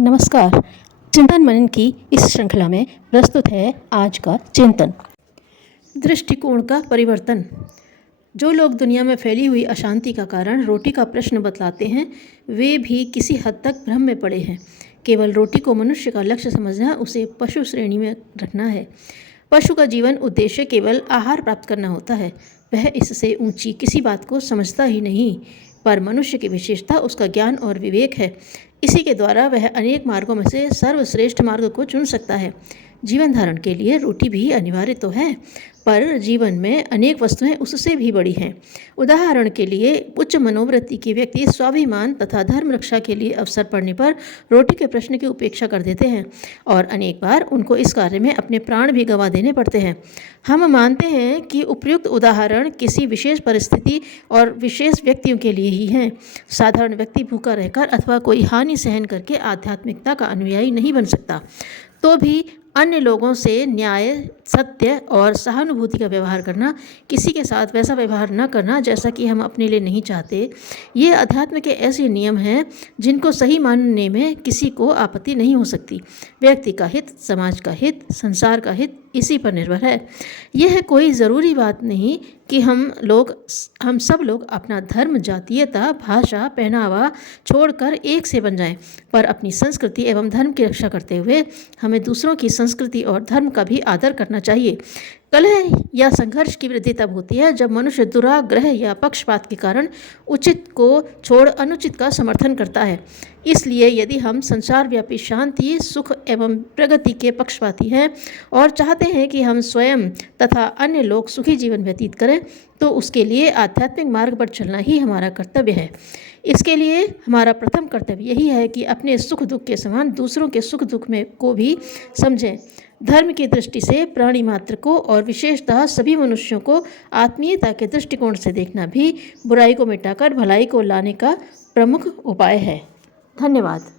नमस्कार। चिंतन मनन की इस श्रृंखला में प्रस्तुत है आज का चिंतन। दृष्टिकोण का परिवर्तन। जो लोग दुनिया में फैली हुई अशांति का कारण रोटी का प्रश्न बतलाते हैं, वे भी किसी हद तक भ्रम में पड़े हैं। केवल रोटी को मनुष्य का लक्ष्य समझना उसे पशु श्रेणी में रखना है। पशु का जीवन उद्देश्य केवल आहार प्राप्त करना होता है। वह इससे ऊंची किसी बात को समझता ही नहीं, पर मनुष्य की विशेषता उसका ज्ञान और विवेक है। इसी के द्वारा वह अनेक मार्गों में से सर्वश्रेष्ठ मार्ग को चुन सकता है। जीवन धारण के लिए रोटी भी अनिवार्य तो है, पर जीवन में अनेक वस्तुएं उससे भी बड़ी हैं। उदाहरण के लिए उच्च मनोवृत्ति के व्यक्ति स्वाभिमान तथा धर्म रक्षा के लिए अवसर पड़ने पर रोटी के प्रश्न की उपेक्षा कर देते हैं और अनेक बार उनको इस कार्य में अपने प्राण भी गंवा देने पड़ते हैं। हम मानते हैं कि उपयुक्त उदाहरण किसी विशेष परिस्थिति और विशेष व्यक्तियों के लिए ही हैं। साधारण व्यक्ति भूखा रहकर अथवा कोई हानि सहन करके आध्यात्मिकता का अनुयायी नहीं बन सकता। तो भी अन्य लोगों से न्याय, सत्य और सहानुभूति का व्यवहार करना, किसी के साथ वैसा व्यवहार न करना जैसा कि हम अपने लिए नहीं चाहते, ये अध्यात्म के ऐसे नियम हैं जिनको सही मानने में किसी को आपत्ति नहीं हो सकती। व्यक्ति का हित, समाज का हित, संसार का हित इसी पर निर्भर है। यह कोई ज़रूरी बात नहीं कि हम सब लोग अपना धर्म, जातीयता, भाषा, पहनावा छोड़कर एक से बन जाएं, पर अपनी संस्कृति एवं धर्म की रक्षा करते हुए हमें दूसरों की संस्कृति और धर्म का भी आदर करना चाहिए। कलह या संघर्ष की वृद्धि तब होती है जब मनुष्य दुराग्रह या पक्षपात के कारण उचित को छोड़ अनुचित का समर्थन करता है। इसलिए यदि हम संसार व्यापी शांति, सुख एवं प्रगति के पक्षपाती हैं और चाहते हैं कि हम स्वयं तथा अन्य लोग सुखी जीवन व्यतीत करें, तो उसके लिए आध्यात्मिक मार्ग पर चलना ही हमारा कर्तव्य है। इसके लिए हमारा प्रथम कर्तव्य यही है कि अपने सुख दुख के समान दूसरों के सुख दुख में को भी समझें। धर्म की दृष्टि से प्राणी मात्र को और विशेषतः सभी मनुष्यों को आत्मीयता के दृष्टिकोण से देखना भी बुराई को मिटाकर भलाई को लाने का प्रमुख उपाय है। धन्यवाद।